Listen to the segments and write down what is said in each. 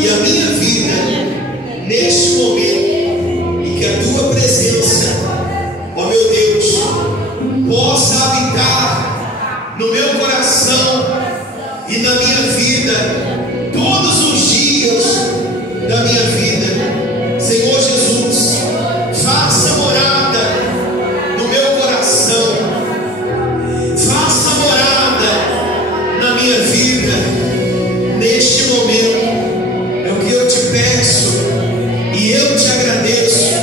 e a minha vida neste momento, e que a tua presença, ó meu Deus, possa habitar no meu coração e na minha vida todos os dias da minha vida. Senhor Jesus, faça morada no meu coração, faça morada na minha vida neste momento. É o que eu te peço e eu te agradeço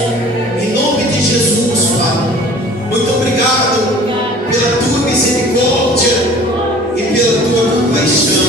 em nome de Jesus, Pai. Muito obrigado pela tua misericórdia e pela tua compaixão.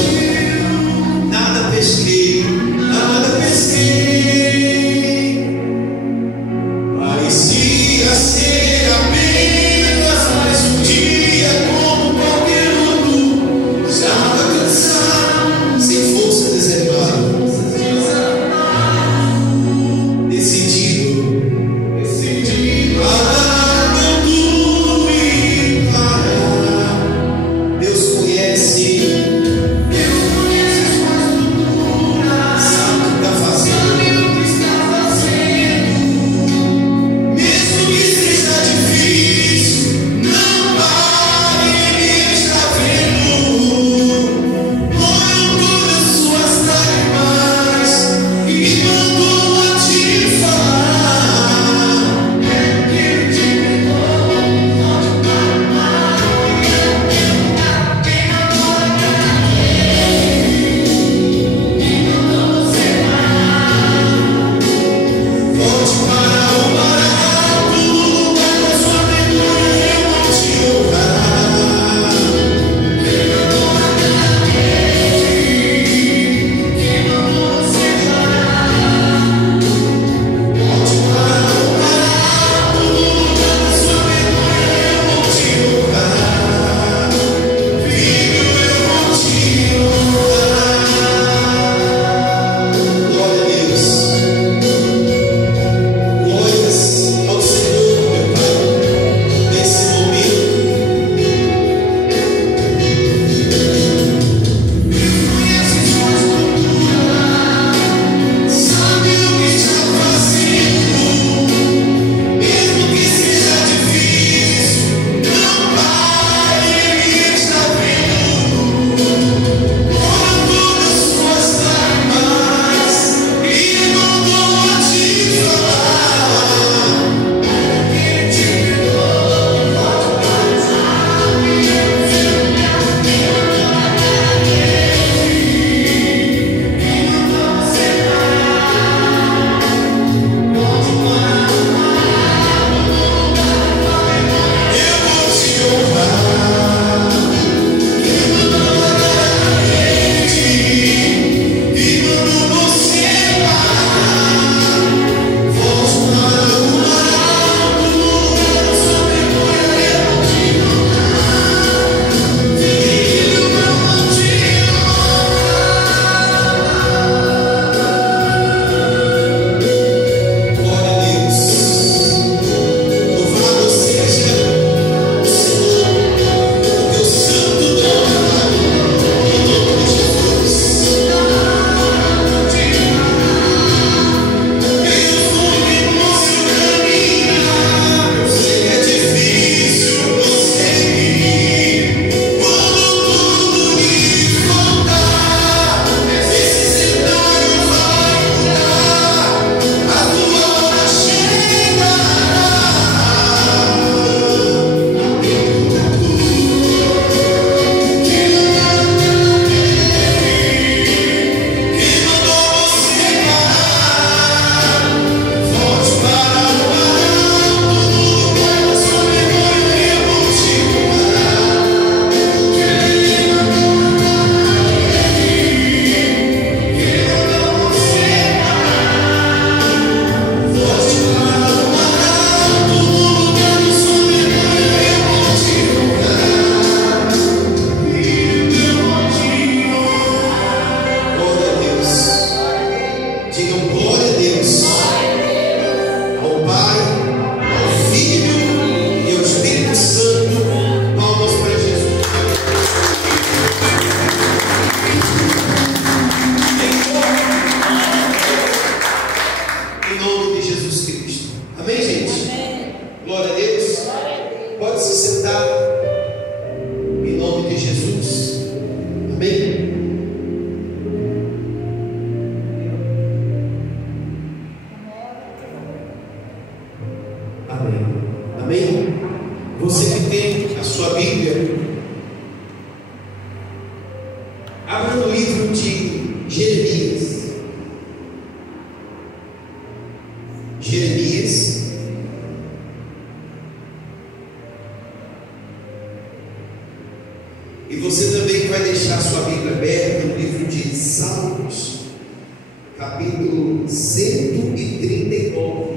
capítulo 139,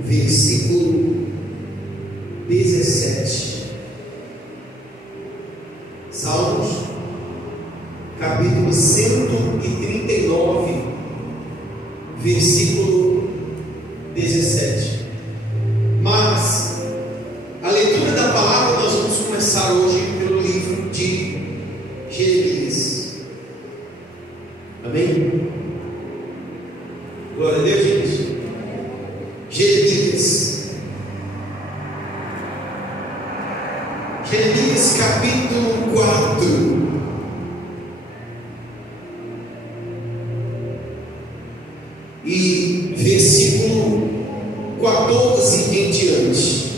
versículo 17. Salmos, capítulo 139, versículo 17. Mas a leitura da palavra nós vamos começar hoje pelo livro de Jeremias. Amém? Glória a Deus, gente. Jeremias. Jeremias capítulo 4. E versículo 14 em diante.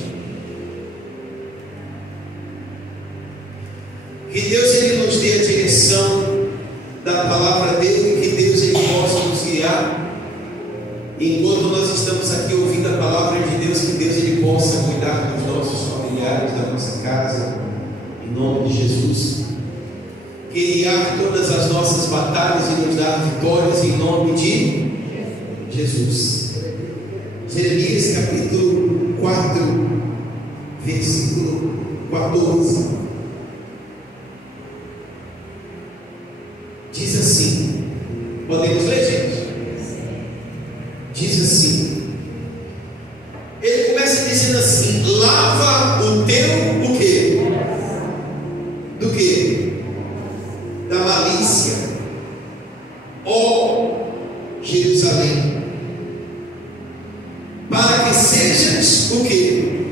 Que Deus ele nos dê a direção da palavra dele, que Deus ele possa nos guiar. Enquanto nós estamos aqui ouvindo a palavra de Deus, que Deus ele possa cuidar dos nossos familiares, da nossa casa, em nome de Jesus. Guiar todas as nossas batalhas e nos dar vitórias em nome de Jesus. Jeremias capítulo 4, versículo 14. Diz assim, podemos ler, gente? Diz assim, ele começa dizendo assim: lava o teu, o quê? Do quê? Da malícia, ó Jerusalém, para que sejas o quê?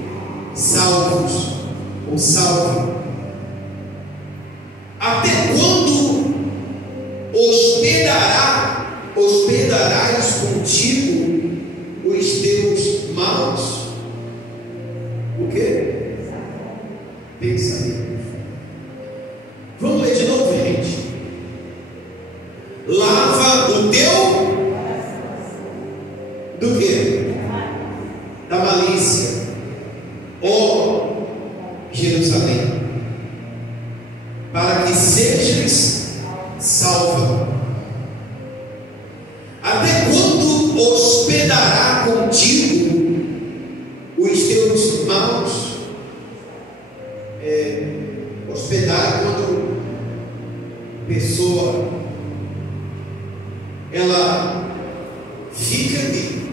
Salvos, ou salve. Até quando hospedarás contigo os teus maus? O quê? Pensamento. Vamos ler de novo, gente. Lava o teu do quê? Da malícia, ó Jerusalém, para que sejas salva. Até quando hospedará contigo os teus maus? Hospedar quando a pessoa ela fica ali.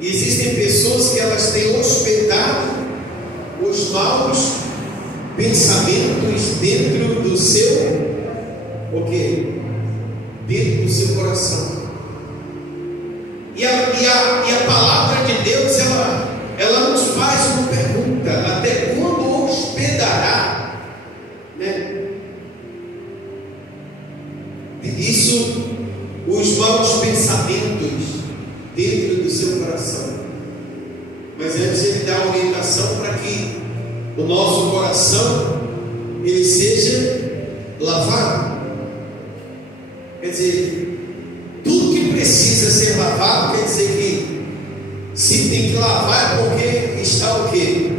Existem pessoas que elas têm hospedado os maus pensamentos dentro do seu o quê? Dentro do seu coração. E a palavra de Deus ela nos faz uma pergunta: até quando hospedará, né? Isso, os maus pensamentos dentro do seu coração. Mas antes ele dá a orientação para que o nosso coração ele seja lavado. Quer dizer, tudo que precisa ser lavado, quer dizer que se tem que lavar é porque está o quê?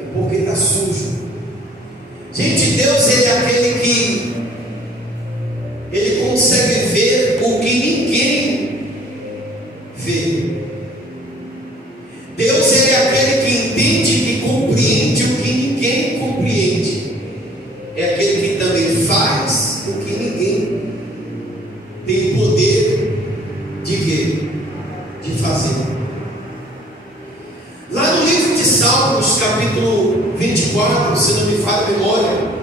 É porque está sujo. Gente, Deus ele é aquele que ele consegue ver o que ninguém vê. Deus ele é aquele que entende e compreende o que ninguém compreende. É aquele que também faz o que ninguém tem poder de quê? De fazer. Lá no livro de Salmos, capítulo 24, se não me falha a memória,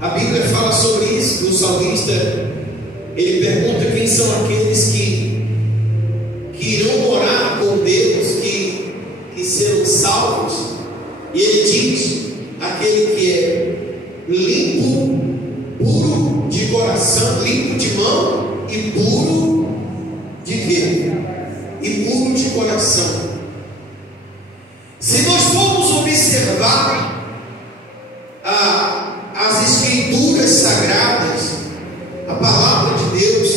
a Bíblia fala sobre isso. O salmista ele pergunta quem são aqueles que irão morar com Deus, que serão salvos. E ele diz: aquele que é limpo, puro de coração, limpo de mão e puro de quê? E puro de coração. Se nós formos observar as escrituras sagradas, a palavra de Deus,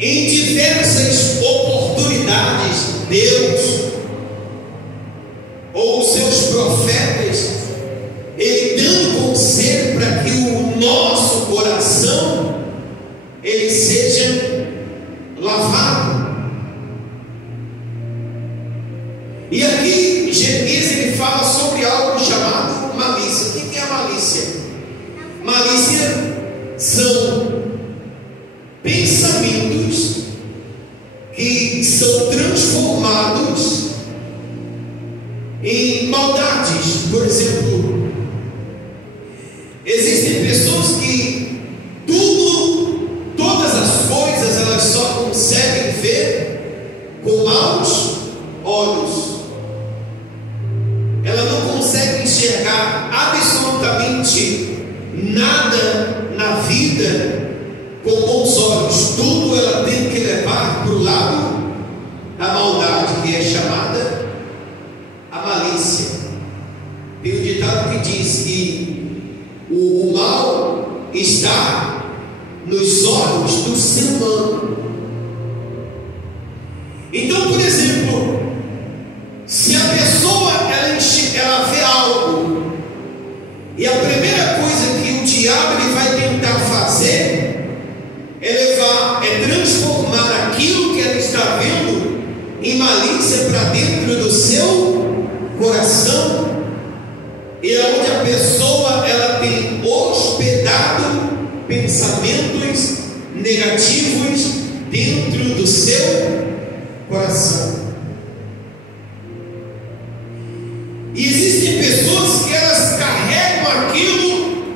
em diversas oportunidades, Deus ou seus profetas, ele dando conselho para que o nosso coração por exemplo, existem pessoas que todas as coisas elas só conseguem ver com maus olhos. Ela não consegue enxergar absolutamente nada na vida com bons olhos. Tudo ela tem que levar para o lado da maldade, que é chamada a malícia. Tem um ditado que diz que o mal está nos olhos do ser humano. Então, por exemplo, se a pessoa ela vê algo e a primeira coisa que o diabo ele vai tentar fazer é transformar aquilo que ela está vendo em malícia para dentro do seu coração, e é onde a pessoa ela tem hospedado pensamentos negativos dentro do seu coração. E existem pessoas que elas carregam aquilo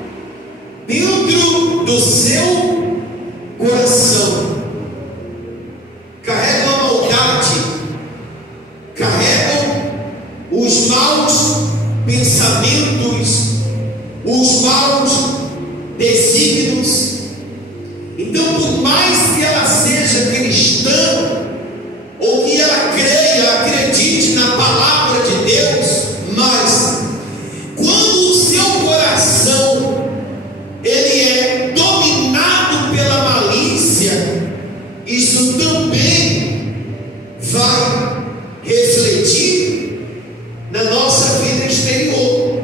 dentro do seu coração, carregam a maldade, carregam os maus pensamentos, os maus desígnios. Então, por mais que ela seja cristã, ou que ela creia, acredite na palavra de Deus, mas quando o seu coração ele é dominado pela malícia, isso também vai refletir na nossa vida exterior.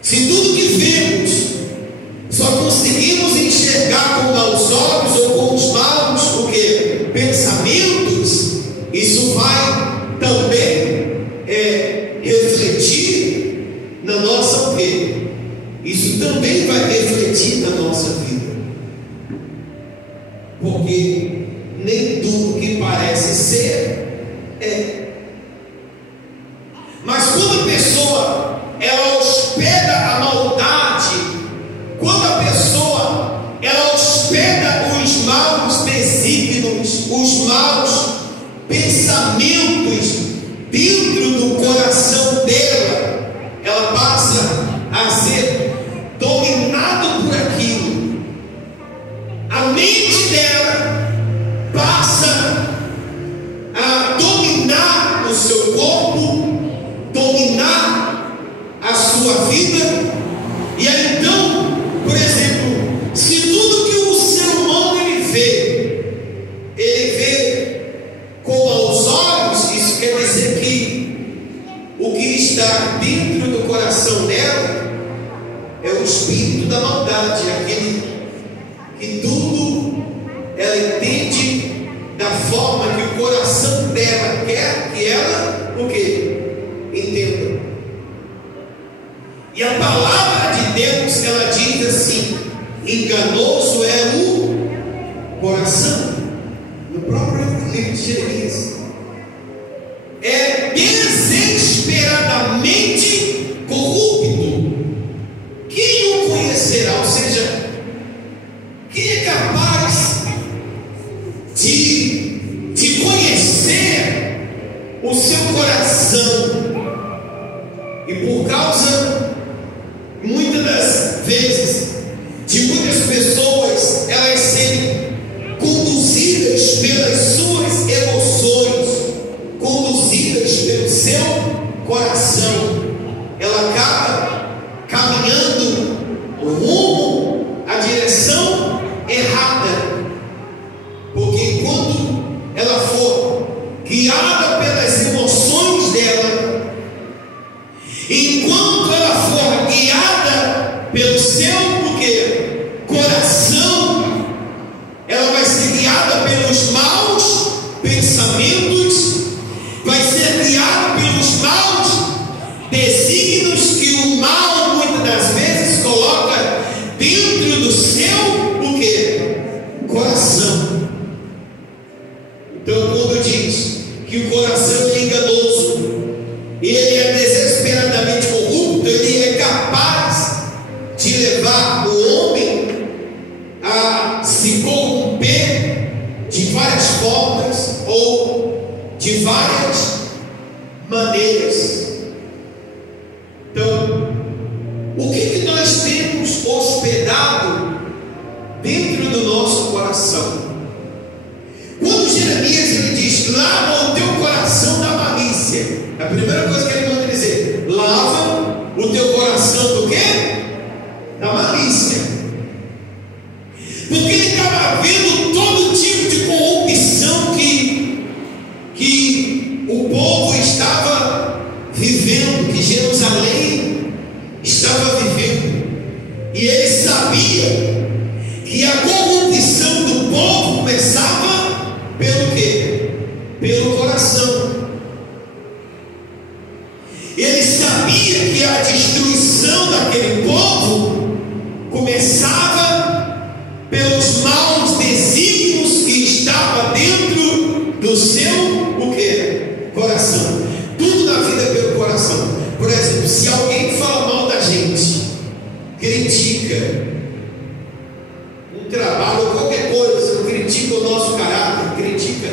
Se tudo que vemos só conseguimos enxergar com maus olhos ou com os maus pensamentos, isso vai também refletir na nossa vida. Isso também vai refletir na nossa vida, porque nem tudo que parece ser é. Mas quando a pessoa ela hospeda a maldade, quando a pessoa ela hospeda os maus desígnios, os maus pensamentos dentro do coração dela, ela passa a ser dominada por aquilo. A mente dela passa a dominar o seu corpo, dominar a sua vida. E aí então, por exemplo, se tudo que o ser humano ele vê com maus olhos, isso quer dizer que o que está dentro do coração dela é o espírito da maldade, aquele que tudo ela entende da forma que o coração dela quer que ela entenda. E a palavra de Deus ela diz assim: enganoso é o coração. No próprio livro de Jeremias, é desesperadamente corrupto. Quem o conhecerá? Ou seja, quem é capaz de conhecer o seu coração? E por causa, muitas das vezes, de muitas pessoas elas serem conduzidas pelas suas emoções, conduzidas pelo seu coração, ela acaba caminhando rumo à direção errada, porque enquanto ela for guiada pelas emoções dela, enquanto ela for guiada pelo seu coração, dentro do nosso coração. Quando Jeremias ele diz: lava o teu coração da malícia, a primeira coisa que ele manda dizer: lava o teu coração do quê? Da malícia. Porque ele estava vendo todo tipo de corrupção que o povo estava vivendo, que Jerusalém estava vivendo. E ele sabia que a corrupção do povo começava pelo quê? Pelo coração. Ele sabia que a destruição daquele povo começava pelos maus desígnios que estavam dentro do seu o quê? Coração. Tudo na vida é pelo coração. Por exemplo, se alguém fala mal da gente, critica um trabalho ou qualquer coisa, critica o nosso caráter, critica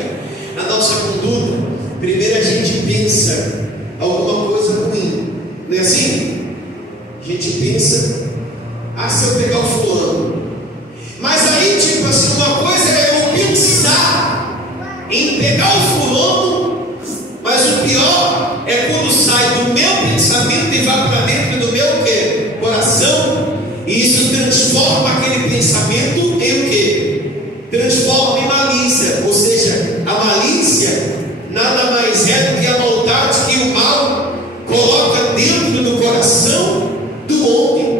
a nossa conduta, primeiro a gente pensa alguma coisa ruim, não é assim? A gente pensa: ah, se eu pegar o fulano. Mas aí, tipo assim, uma coisa é eu pensar em pegar o fulano, mas o pior é quando sai do meu pensamento e vai para dentro do meu o quê? Coração, e isso transforma aquele pensamento em o quê? Transforma em malícia. Ou seja, a malícia nada mais é do que a maldade que o mal coloca dentro do coração do homem.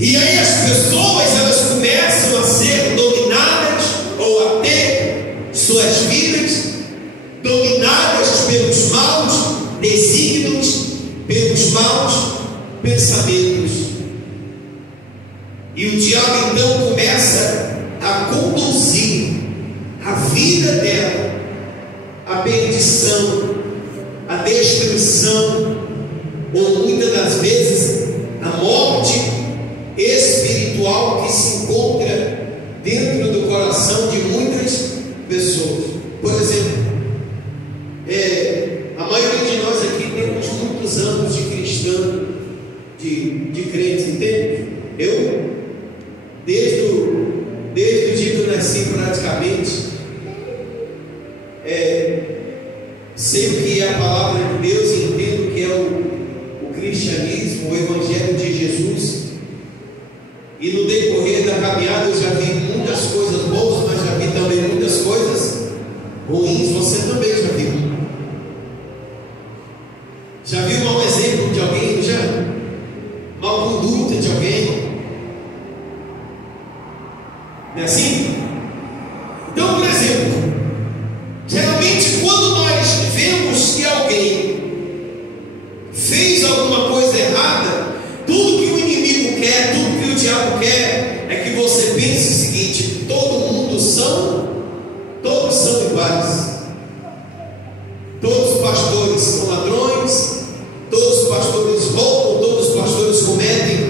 E aí as pessoas elas começam a ser dominadas ou a ter suas vidas dominadas pelos maus desígnios, pelos maus pensamentos. E o diabo então começa a conduzir a vida dela à perdição, à destruição, ou muitas das vezes a morte espiritual que se encontra dentro do coração de muitas pessoas. Por exemplo, a maioria de nós aqui temos muitos anos de cristão, de crente, entende? Eu, desde o dia que eu nasci praticamente, sei o que é a palavra de Deus e entendo o que é o cristianismo, o evangelho de Jesus. E no decorrer da caminhada eu já vi muitas coisas boas, mas já vi também muitas coisas ruins. Você também já viu. Já viu mau exemplo de alguém? Já? Mal conduta de alguém? Não é assim? Então, por exemplo, geralmente quando nós vemos que alguém fez alguma coisa errada, tudo que o inimigo quer, tudo que o diabo quer, é que você pense o seguinte: todos são iguais. Todos os pastores são ladrões, todos os pastores roubam, todos os pastores cometem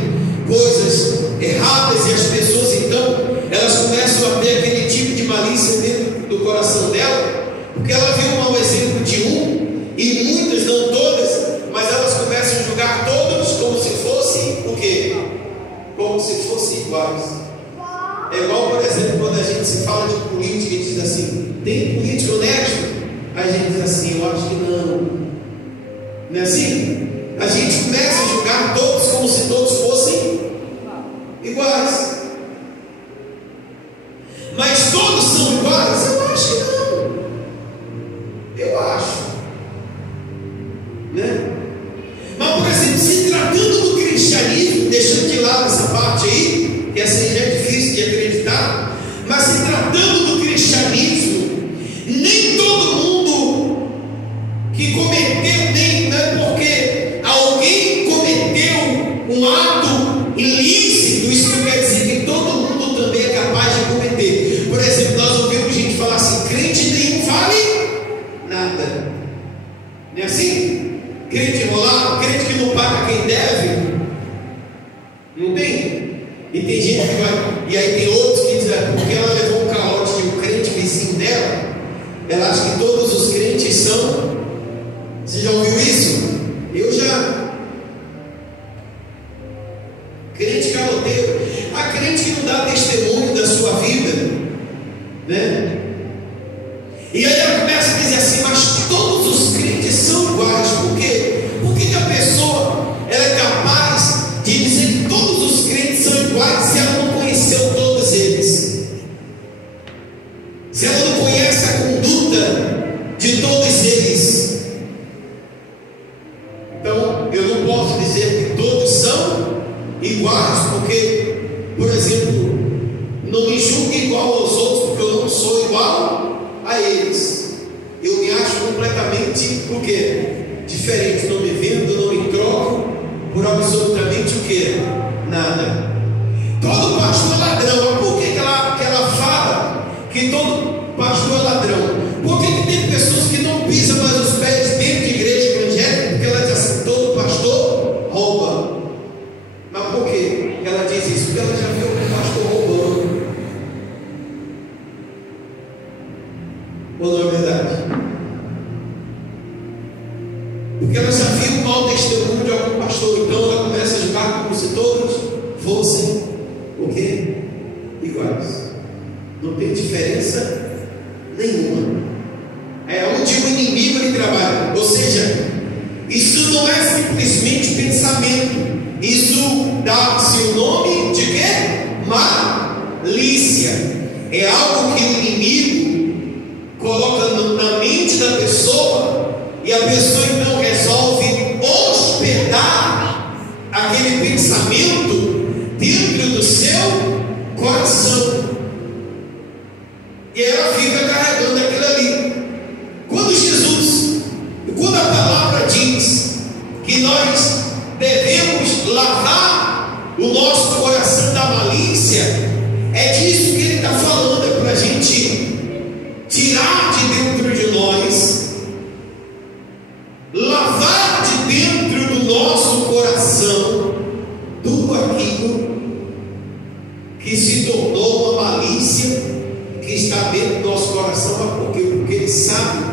coisas erradas, e as pessoas então elas começam a ter aquele tipo de malícia dentro do coração dela, porque ela viu um mau exemplo de um, e muitas, não todas, mas elas começam a julgar todos como se fossem o quê? Como se fossem iguais. É igual, por exemplo, quando a gente se fala de política e diz assim: tem político honesto? A gente diz assim: eu acho que não. Não é assim? A gente começa a julgar todos como se todos fossem iguais. Mas todos são iguais? Eu acho que não. Eu acho. Né? Mas, por exemplo, se tratando do cristianismo, deixando de lado essa parte aí, que essa aí já é difícil de acreditar, mas se tratando do cristianismo, nem todo mundo que cometeu, nem não é porque alguém cometeu um ato ilícito, isso não quer dizer que todo mundo também é capaz de cometer. Por exemplo, nós ouvimos gente falar assim: crente nenhum vale nada. Não é assim? Crente enrolado, crente que não paga quem deve. Não tem? E tem gente que vai, e aí tem outros que dizem: porque ela levou um calote de um crente vizinho dela, ela acha que todos os crentes são. Você já ouviu isso? Eu já. crente caloteiro, há crente que não dá testemunho da sua vida, né? E aí ela começa a dizer assim: mas todos os crentes são iguais. Por quê? Por que a pessoa ela é capaz de dizer que todos os crentes são iguais se ela não conheceu todos eles? Se ela não conhece a conduta de todos eles? Então eu não posso dizer que todos são iguais, porque, por exemplo, não me julgue igual aos outros, porque eu não sou igual a eles. Eu me acho completamente o quê? Diferente. Não me vendo, não me troco por absolutamente o quê? Nada. Todo pastor é ladrão. Por que ela fala que todo pastor é ladrão? Por que tem pessoas que não pisam mais os pés dentro de igreja evangélica? Porque ela diz assim: todo pastor rouba. Mas por que ela diz isso? Porque ela já viu um pastor roubando. Ou não é verdade? Porque ela já viu um mau testemunho de algum pastor. Então ela começa a julgar como se todos fossem o quê? Iguais. Não tem diferença nenhuma. É onde o inimigo ele trabalha. Ou seja, isso não é simplesmente pensamento. Isso dá-se o nome de quê? Malícia. É algo que o inimigo coloca na mente da pessoa, e a pessoa então resolve hospedar aquele pensamento dentro do seu coração, e ela fica carregando aquilo ali. Quando a palavra diz que nós devemos lavar o nosso coração da malícia, é disso que ele está falando. É para a gente tirar de dentro de nós, lavar de dentro do nosso coração tudo aquilo que se tornou uma malícia que está dentro do nosso coração. Mas por quê? Porque ele sabe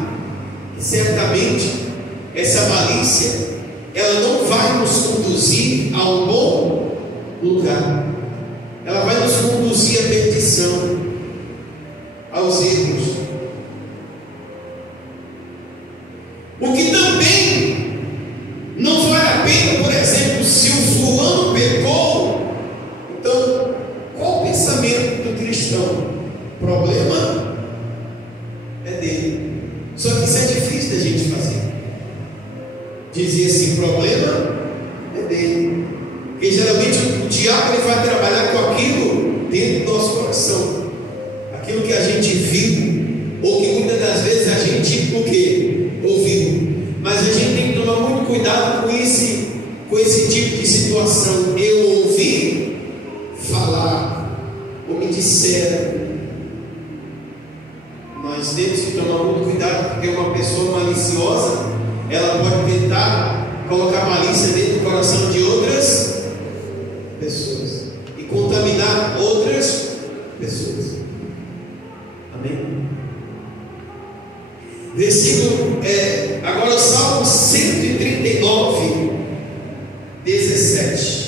que certamente essa malícia ela não vai nos conduzir a um bom lugar. Ela vai nos conduzir à perdição, aos erros. O que também não vale a pena, por exemplo, se o fulano pecou, então qual o pensamento do cristão? O problema é dele. Só que isso é difícil da gente fazer. Dizer assim: problema é dele. Porque geralmente o diabo ele vai trabalhar com aquilo dentro do nosso coração, aquilo que a gente viu, ou que muitas das vezes a gente o quê? Ouviu. Mas a gente tem que tomar muito cuidado com esse tipo de situação. Eu ouvi falar, ou me disseram. Nós temos que tomar muito cuidado, porque uma pessoa maliciosa, ela pode tentar colocar malícia dentro do coração de outras pessoas e contaminar outras pessoas. Amém? Versículo, agora o Salmo 139, 17.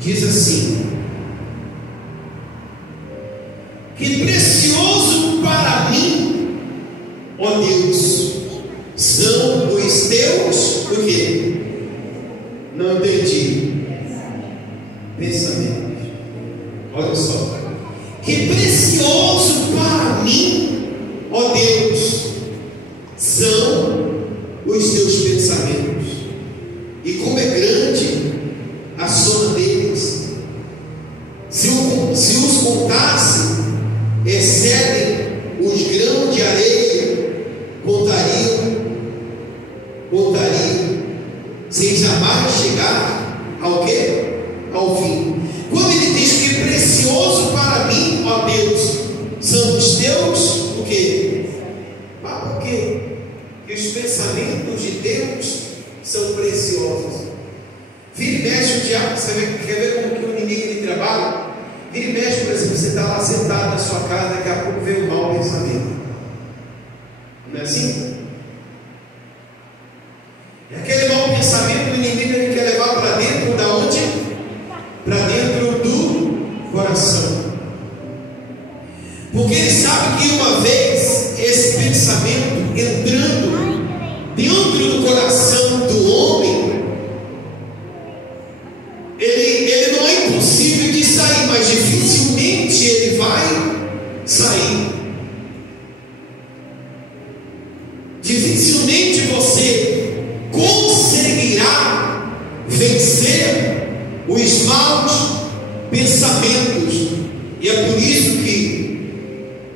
Diz assim: que precioso para mim, ó Deus, são os teus, o quê? Não entendi. Pensamentos. Olha só. Que precioso para mim, ó Deus, são os teus pensamentos, e como é grande a soma deles. Se os contasse, excedem os grãos de areia, contariam, sem jamais chegar ao quê? Ao fim. Quando ele diz que precioso para mim, ó Deus, são os teus, o quê? que os pensamentos de Deus são preciosos. Vira e mexe o diabo, você quer ver como que o inimigo ele trabalha? Vira e mexe, por exemplo, você está lá sentado na sua casa, daqui a pouco vem um mau pensamento. Não é assim? E aquele mau pensamento, o inimigo ele quer levar para dentro da onde? Para dentro do coração. Porque ele sabe que uma vez esse pensamento entrando dentro do coração do homem, ele não é impossível de sair, mas dificilmente ele vai sair. Dificilmente você conseguirá vencer os maus pensamentos. E é por isso que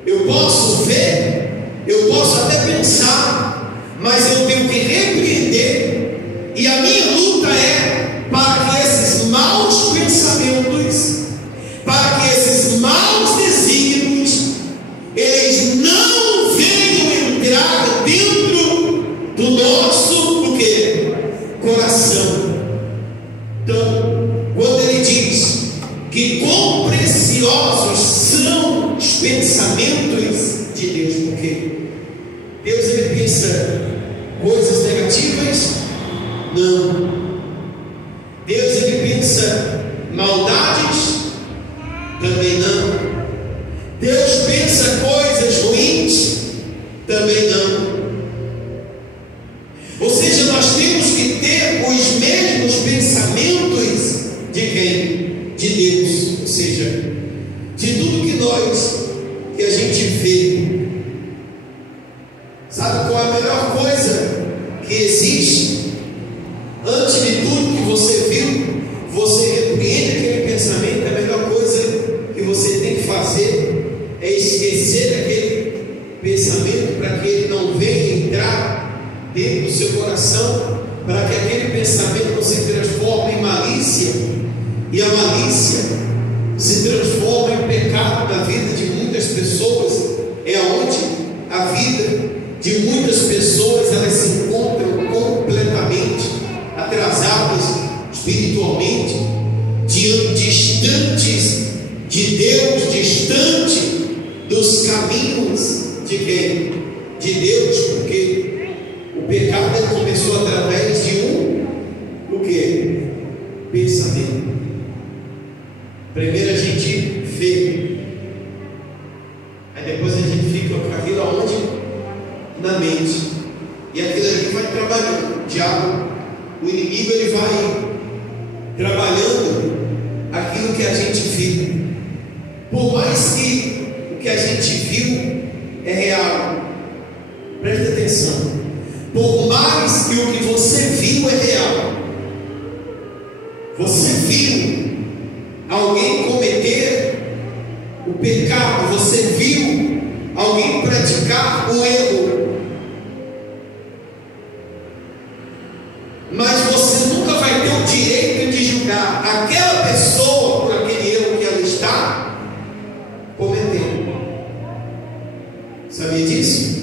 eu posso ver, eu posso até pensar, mas eu tenho que repreender. E a minha luta é para que esses maus pensamentos, para que esses maus desígnios, eles não venham entrar dentro do nosso o quê? Coração. Então, quando ele diz que quão preciosos são os pensamentos de Deus, porque Deus ele pensa coisas negativas? Não. Deus ele pensa maldades? Também não. Deus pensa coisas ruins? Também não. Ou seja, nós temos que ter os mesmos pensamentos de quem? De Deus. Ou seja, de tudo que a gente vê. Sabe qual é a melhor coisa que existe? Antes de tudo que você viu, você repreende aquele pensamento. A melhor coisa que você tem que fazer é esquecer aquele pensamento, para que ele não venha entrar dentro do seu coração, para que aquele pensamento não se transforme em malícia, e a malícia se transforma em pecado na vida de muitas pessoas. É onde a vida de muitas pessoas elas se encontram completamente atrasadas espiritualmente, distantes de Deus, distante dos caminhos de quem? De Deus, porque o pecado começou através de o quê? Pensamento. Primeiro a gente vê, aí depois a gente fica com aquilo aonde? Na mente. E aquilo ali vai trabalhando. O diabo, o inimigo, ele vai trabalhando aquilo que a gente viu. Por mais que o que a gente viu é real, preste atenção. Por mais que o que você viu é real, você viu alguém cometer o pecado, você viu alguém praticar o erro, mas você nunca vai ter o direito de julgar aquela pessoa por aquele erro que ela está cometendo. Sabia disso?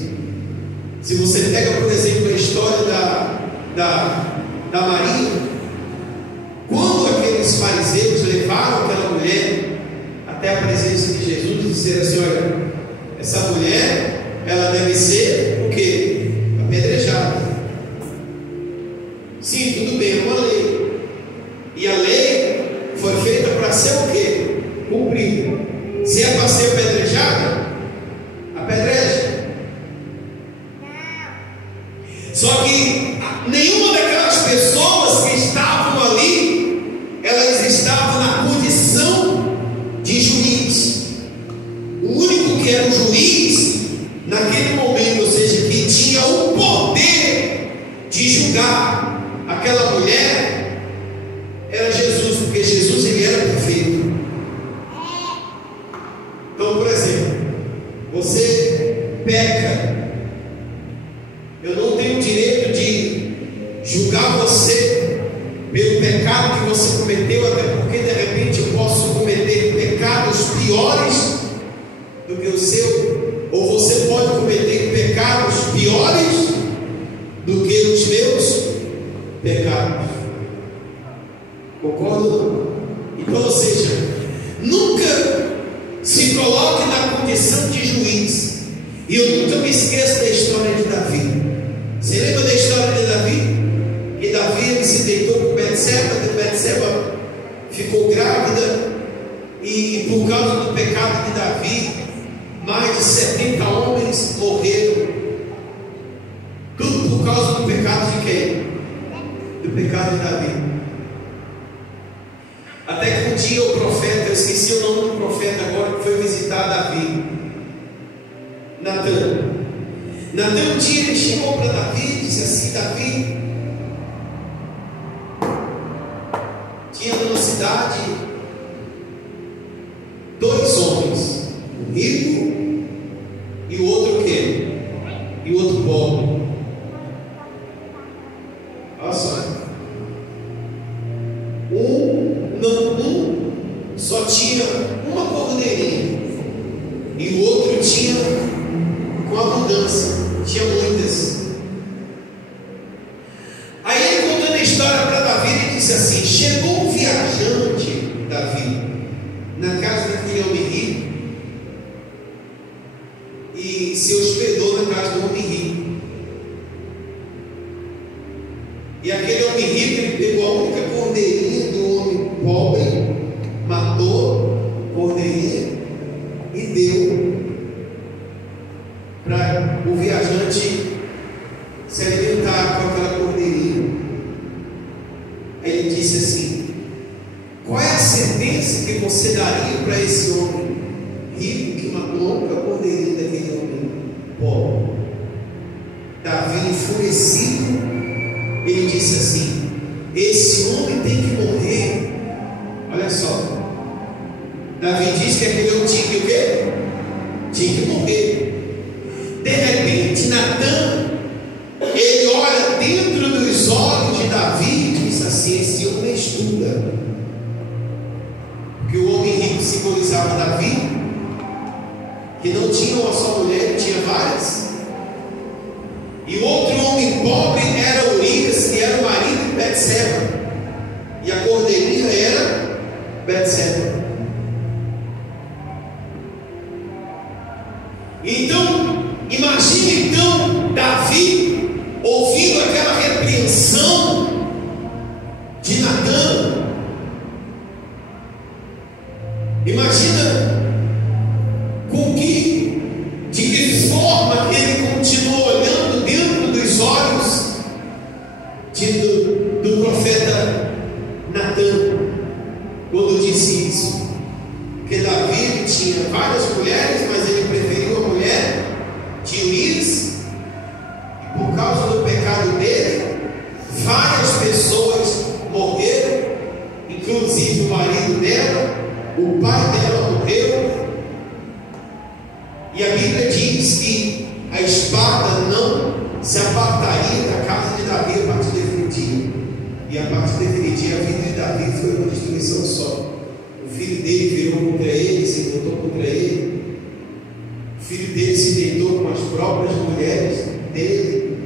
Se você pega, por exemplo, a história da Maria, quando aqueles fariseus levaram aquela mulher até a presença de Jesus e disseram assim: olha, essa mulher, ela deve ser o quê? Apedrejada. Sim, tudo bem, é uma lei. E a lei foi feita para ser o quê? Cumprida. Se é para ser apedrejada, apedreja. Só que nenhuma daquelas pessoas que estavam ali, elas estavam na condição de juiz. O único que era o juiz naquele momento, ou seja, que tinha o poder de julgar aquela mulher, era Jesus, porque Jesus ele era perfeito. Então, por exemplo, você peca, eu não tenho o direito de julgar você pelo pecado que você cometeu, até porque de repente eu posso cometer pecados piores do que o seu, ou você pode cometer pecados piores Concorda ou não? Então, ou seja, nunca se coloque na condição de juiz. E eu nunca me esqueço da história de Davi. Você lembra da história de Davi? Que Davi ele se deitou com Betseba, que Betseba ficou grávida, e por causa do pecado de Davi, mais de 70 homens morreram. Tudo por causa do pecado de quem? Do pecado de Davi. Até que um dia o profeta, eu esqueci o nome do profeta agora, que foi visitar Davi, Natan. Um dia ele chegou para Davi e disse assim: Davi, tinha numa cidade 2 homens, um rico e o outro o quê? E o outro pobre. Olha só. Um só tinha uma cordeirinha e o outro tinha com abundância, tinha muitas. Aí ele, contando a história para Davi, ele disse assim: chegou um viajante, Davi, na casa daquele homem rico e se hospedou na casa do homem rico. E aquele homem rico, ele pegou a única cordeirinha do homem pobre, matou a cordeirinha e deu para o viajante se alimentar com aquela cordeirinha. Aí ele disse assim: qual é a sentença que você daria para esse homem rico que matou a única cordeirinha daquele homem pobre? Davi, enfurecido, ele disse assim: esse homem tem que morrer. Olha só, Davi diz que aquele homem tinha que o quê? Tinha que morrer. De repente, Natan, ele olha dentro dos olhos de Davi e diz assim: esse homem estuda. Porque o homem rico simbolizava Davi, que não tinha uma só mulher, tinha várias. E o outro homem pobre era Urias, que era o marido de Betseba, e a cordeirinha era Betseba. Então, imagine então Davi ouvindo aquela repreensão de Natan. Imagina de que forma ele continua olhando dentro dos olhos do profeta Natan, quando disse isso. Porque Davi tinha várias mulheres, mas ele preferiu a mulher de Urias, e por causa do pecado dele, várias pessoas morreram, inclusive o marido dela, o pai dela morreu. E a Bíblia diz que a espada não se apartaria da casa de Davi a partir daquele dia. E a partir daquele dia a vida de Davi foi uma destruição só. O filho dele virou contra ele, se voltou contra ele. O filho dele se deitou com as próprias mulheres dele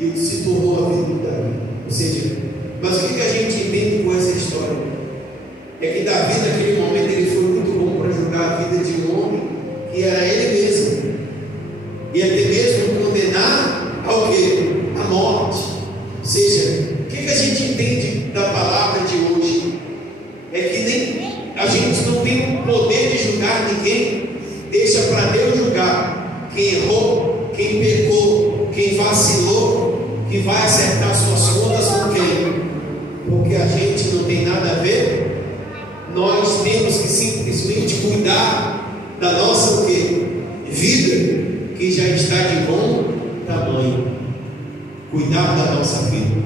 e se tornou a vida de Davi. Ou seja, mas o que a gente entende com essa história? É que Davi naquele momento ele foi muito bom para julgar a vida de um homem que era ele mesmo, e até mesmo condenar ao quê? A morte. Ou seja, o que a gente entende da palavra de hoje? É que nem a gente não tem o poder de julgar ninguém, deixa para Deus julgar quem errou, quem pecou, quem vacilou, que vai acertar suas contas com quem? Porque a gente não tem nada a ver. Nós temos que simplesmente cuidar da nossa o quê? Vida, que já está de bom tamanho. Cuidar da nossa vida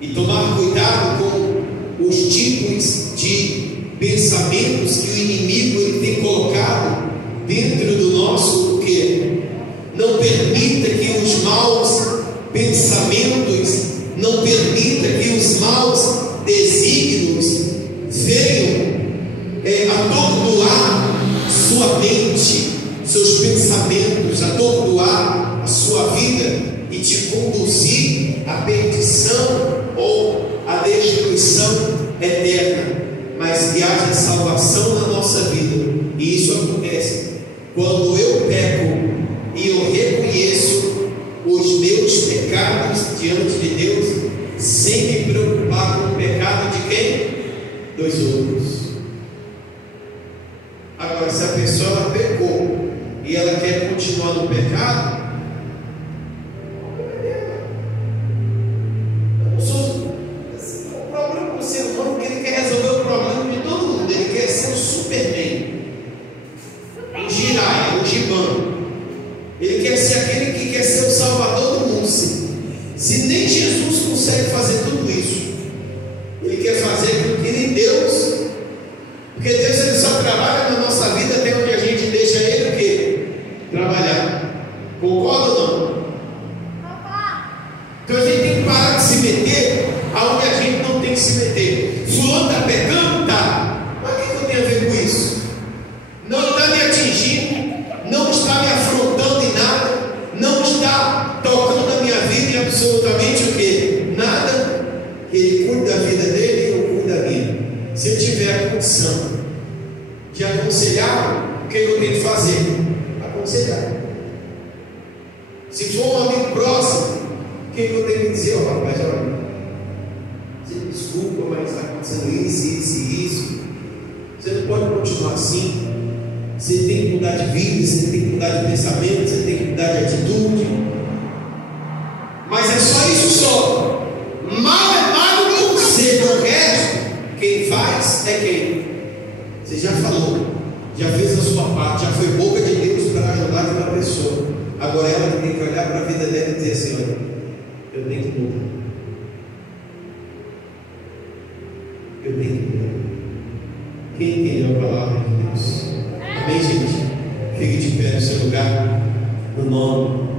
e tomar cuidado com os tipos de pensamentos que o inimigo ele tem colocado dentro do nosso o quê? Não permita que os maus pensamentos, não permita que os maus desígnios venham atordoar sua mente, seus pensamentos, atordoar a sua vida e te conduzir à perdição ou a destruição eterna, mas que haja salvação na nossa vida. E isso acontece quando eu peco e eu reconheço os meus pecados diante de Deus, sem me preocupar com o pecado de quem? Dos outros. Agora, se a pessoa pecou e ela quer continuar no pecado, o problema do ser humano é que ele quer resolver o problema de todo mundo. Ele quer ser o Superman, o Jiraiya, o Gibão. Ele quer ser aquele que quer ser o salvador do mundo. Se nem Jesus consegue fazer tudo isso, ele quer fazer aquilo que nem Deus. Porque Deus, ele só trabalha na nossa vida até onde a gente deixa ele o quê? Trabalhar. Concorda ou não? Então a gente tem que parar de se meter aonde a gente não tem que se meter. Fulano está pecando? Tá. Mas o que eu tenho a ver com isso? Não está me atingindo, não está me afrontando em nada, não está tocando a minha vida em absolutamente o quê? Nada. Ele cuida da vida dele e eu cuido da minha. Se eu tiver a condição de aconselhar, o que eu tenho que fazer? Aconselhar. Se for um amigo próximo, o que eu tenho que dizer? Ó, rapaz, olha, você me desculpa, mas está acontecendo isso. Você não pode continuar assim. Você tem que mudar de vida, você tem que mudar de pensamento, você tem que mudar de atitude. Mas é só isso só. Mal é mal não ser. O resto, quem faz é quem? Você já falou, já fez a sua parte, já foi boca de Deus para ajudar aquela pessoa. Agora ela tem que olhar para a vida dela e dizer assim: olha, eu tenho que mudar. Eu tenho que mudar. Quem entendeu a palavra de Deus? Amém, gente? Fique de pé no seu lugar, no nome